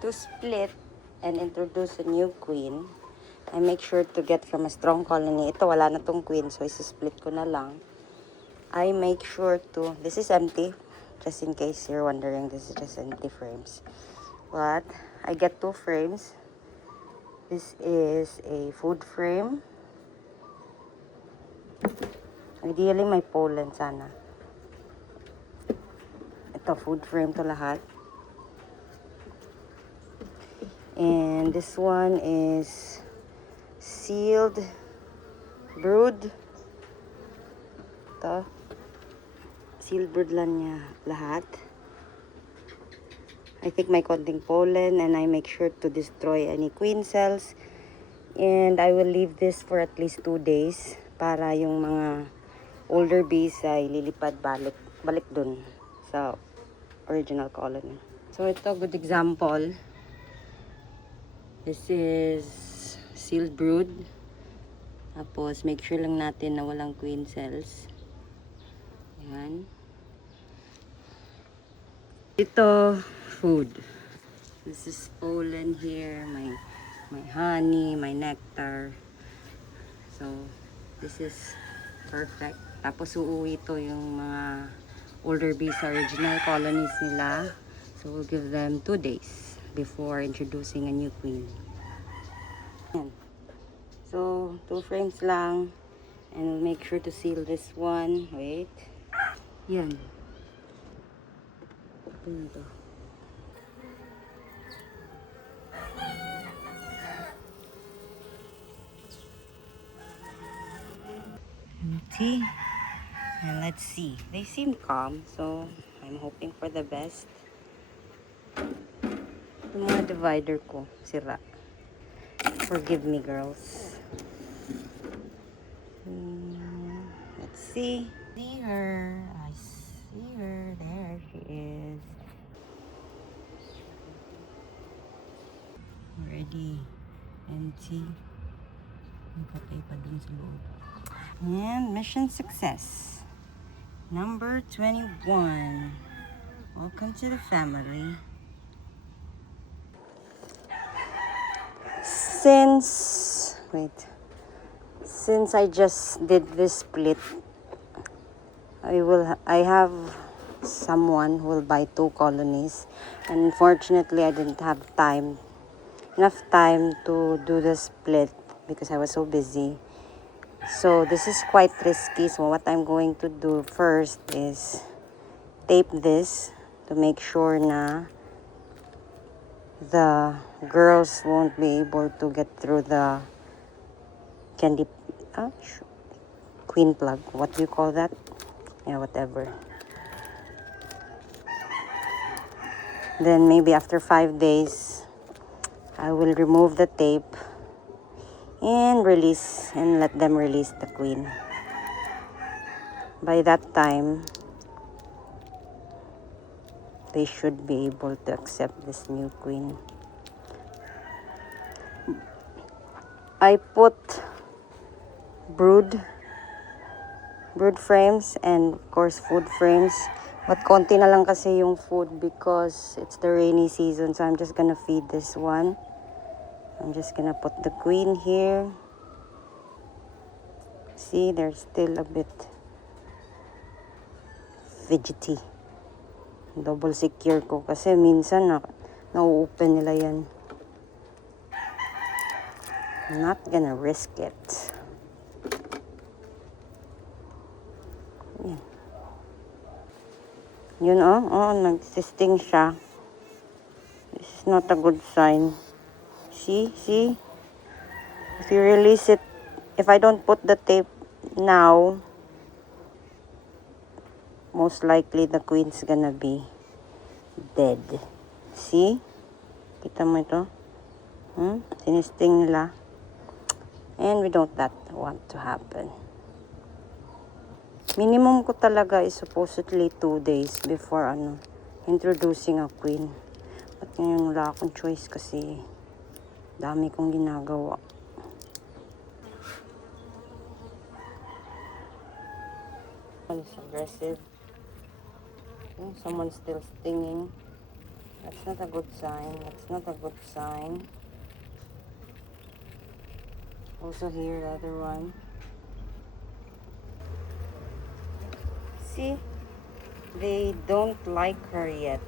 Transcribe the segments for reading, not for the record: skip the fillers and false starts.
to split and introduce a new queen, I make sure to get from a strong colony. Ito, wala na tong queen, so isi-split ko na lang. I make sure to, this is empty, just in case you're wondering, this is just empty frames. But, I get 2 frames. This is a food frame. Ideally, may pollen sana. Ito, food frame to lahat. And this one is sealed brood. Ito. Sealed brood lang niya lahat. I think may konting pollen and I make sure to destroy any queen cells. And I will leave this for at least 2 days para yung mga older bees ay lilipad balik dun sa original colony. So ito, good example. This is sealed brood. Tapos, make sure lang natin na walang queen cells. Ayan. Ito, food. This is pollen here. My honey, my nectar. So, this is perfect. Tapos, uuwi ito yung mga older bees sa original colonies nila. So, we'll give them 2 days before introducing a new queen. Ayan. So, 2 frames lang. And we'll make sure to seal this one. Wait. Yan. Open ito. Empty. And let's see. They seem calm. So, I'm hoping for the best. Yung mga divider ko, sira. Forgive me, girls. Let's see. See her. I see her. There she is. Already empty. Nakatay pa dun sa loob. And mission success. Number 21. Welcome to the family. Since I just did this split, I have someone who will buy 2 colonies, and unfortunately I didn't have enough time to do the split because I was so busy. So this is quite risky. So what I'm going to do first is tape this to make sure na the girls won't be able to get through the queen plug. What do you call that? Yeah, whatever. Then maybe after 5 days, I will remove the tape and let them release the queen. By that time, they should be able to accept this new queen. I put brood frames and of course food frames, but konti na lang kasi yung food because it's the rainy season. So I'm just gonna feed this one. I'm just gonna put the queen here. See, they're still a bit fidgety. Double secure ko kasi minsan na-open nila yan. I'm not gonna risk it. Yun nagsisting siya. This is not a good sign. See? If you release it, if I don't put the tape now, most likely the queen's gonna be dead. See? Kita mo ito? Sinisting nila. And we don't want to happen. Minimum ko talaga is supposedly 2 days before introducing a queen. At ngayon wala akong choice kasi dami kong ginagawa. It's aggressive. Someone's still stinging. That's not a good sign. That's not a good sign. Also here, the other one. See? They don't like her yet.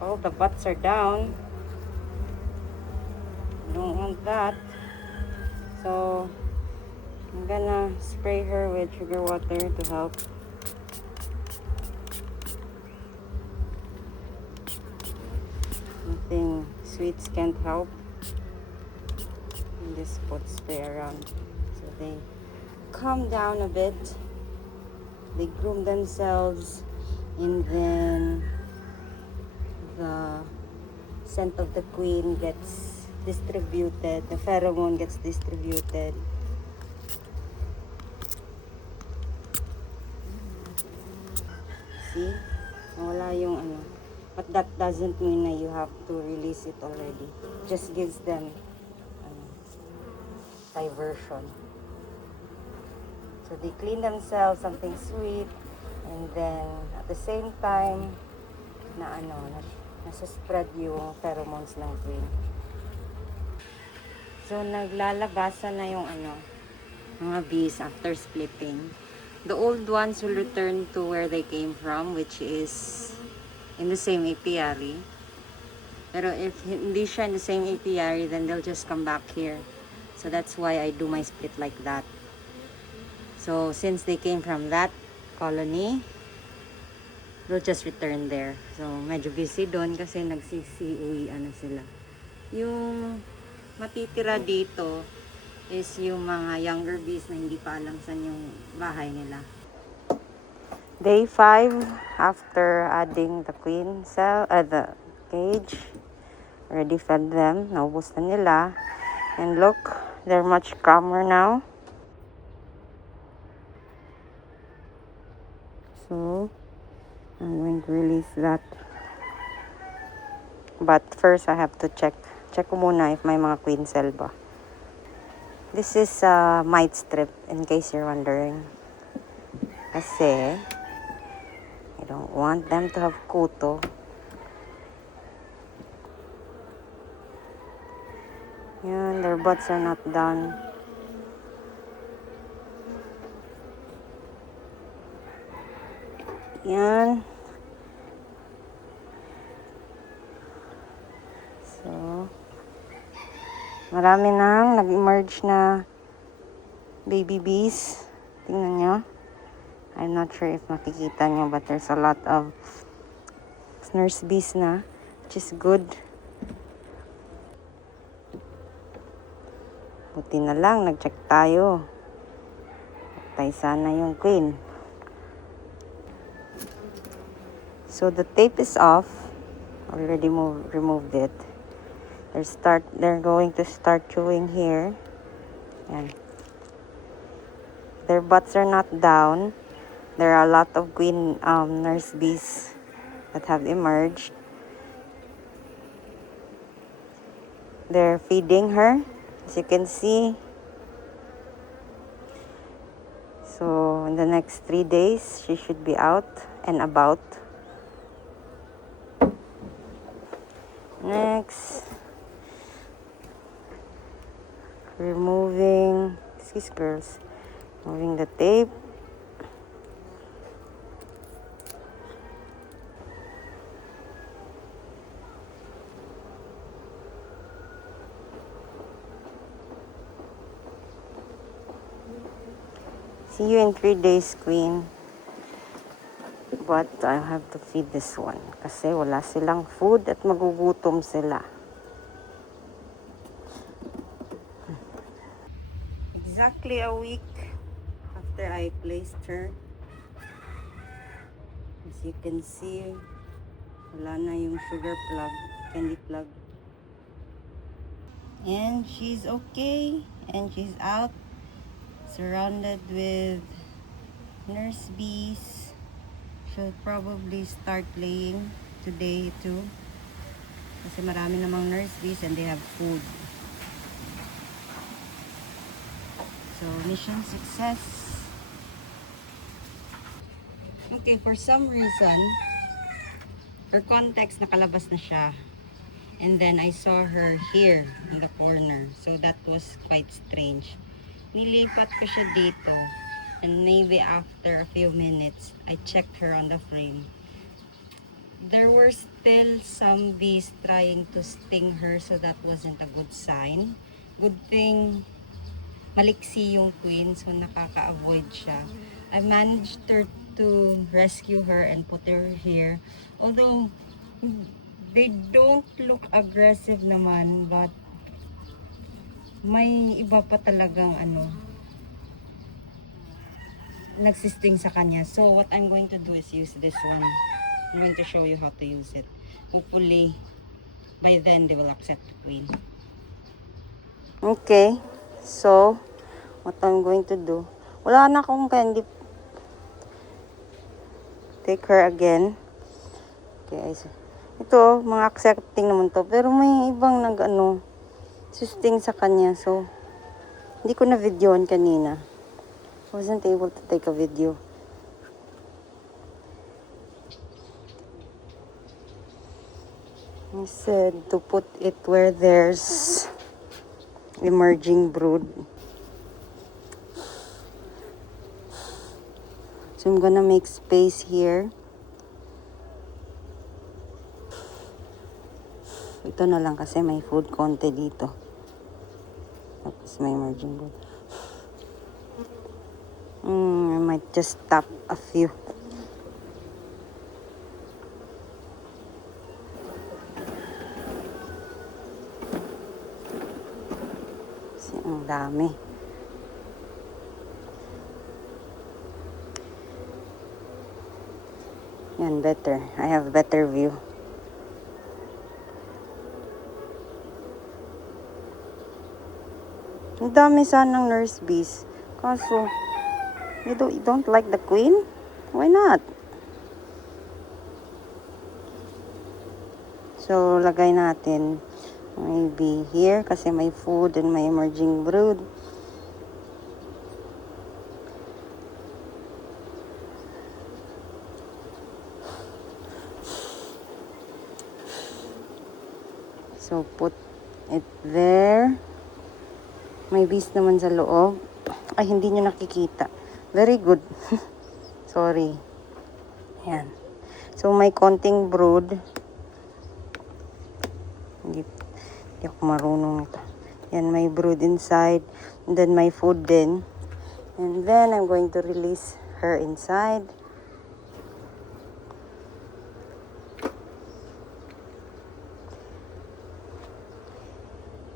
All the butts are down. Don't want that. So I'm gonna spray her with sugar water to help. Nothing sweets can't help. And just put spray around so they calm down a bit. They groom themselves, and then the scent of the queen gets distributed. The pheromone gets distributed. See? Wala yung ano. But that doesn't mean na you have to release it already. Just gives them diversion. So they clean themselves, something sweet, and then at the same time, nasa-spread yung pheromones ng queen. So naglalabasan na yung mga bees after splitting. The old ones will return to where they came from, which is in the same apiary. Pero if hindi siya in the same apiary, then they'll just come back here. So that's why I do my split like that. So since they came from that colony, they'll just return there. So medyo busy doon kasi nagsisiuwian na sila. Yung matitira dito is yung mga younger bees na hindi pa alam saan yung bahay nila. Day 5 after adding the queen cell, the cage. Already fed them. Naubos na nila. And look, they're much calmer now. So, I'm going to release that. But first, I have to check. Check ko muna if may mga queen cell ba. This is a mite strip, in case you're wondering. Kasi, I don't want them to have kuto. Yan, their butts are not done. Yan. So, marami nang nag-emerge na baby bees. Tingnan nyo. I'm not sure if makikita nyo, but there's a lot of nurse bees na, which is good. Buti na lang, nag-check tayo. Patay sana yung queen. So the tape is off. Already removed it. They're going to start chewing here. Yan. Their butts are not down. There are a lot of queen nurse bees that have emerged. They're feeding her, as you can see. So in the next 3 days, she should be out and about. Next, removing, excuse girls, removing the tape. See you in 3 days, queen. But I have to feed this one kasi wala silang food at magugutom sila. Exactly a week after I placed her. As you can see, wala na yung sugar plug, candy plug. And she's okay, and she's out, surrounded with nurse bees. She'll probably start laying today too. Kasi marami namang nurse bees and they have food. So, mission success. Okay, for some reason, her contacts nakalabas na siya. And then I saw her here in the corner. So that was quite strange. Nilipat ko siya dito. And maybe after a few minutes, I checked her on the frame. There were still some bees trying to sting her, so that wasn't a good sign. Good thing maliksi yung queen, so nakaka-avoid siya. I managed to rescue her and put her here. Although they don't look aggressive naman, but may iba pa talagang nagsisting sa kanya. So what I'm going to do is use this one. I'm going to show you how to use it. Hopefully by then they will accept the queen. Okay, so what I'm going to do, wala na akong candy. Take her again. Okay, ito, mga accepting naman to. Pero may ibang susting sa kanya. So, hindi ko na videoan kanina. I wasn't able to take a video. I said to put it where there's emerging brood. So I'm gonna make space here. Ito na lang kasi may food konti dito. Tapos may emerging brood. I might just tap a few. Kasi ang dami. Yan, better. I have better view. Ang dami sanang nurse bees. Kaso, you don't like the queen? Why not? So, lagay natin maybe here kasi may food and may emerging brood. So, put it there. May bees naman sa loob. Ay, hindi nyo nakikita. Very good. Sorry. Ayan. So, may konting brood. Hindi ako marunong ito. Yan, may brood inside. And then, may food din. And then, I'm going to release her inside.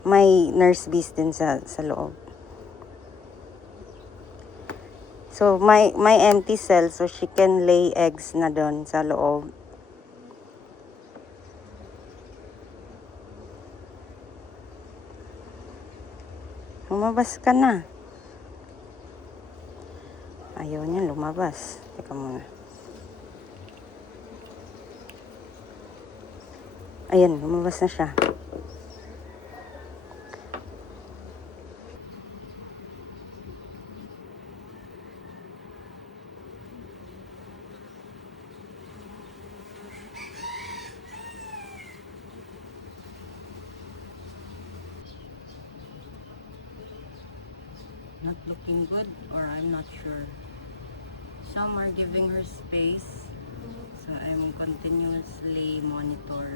May nurse bees din sa loob. So, may empty cell, so she can lay eggs na doon sa loob. Lumabas ka na. Ayaw niya lumabas. Teka muna. Ayan, lumabas na siya. Not looking good, or I'm not sure. Some are giving her space, so I'm continuously monitoring.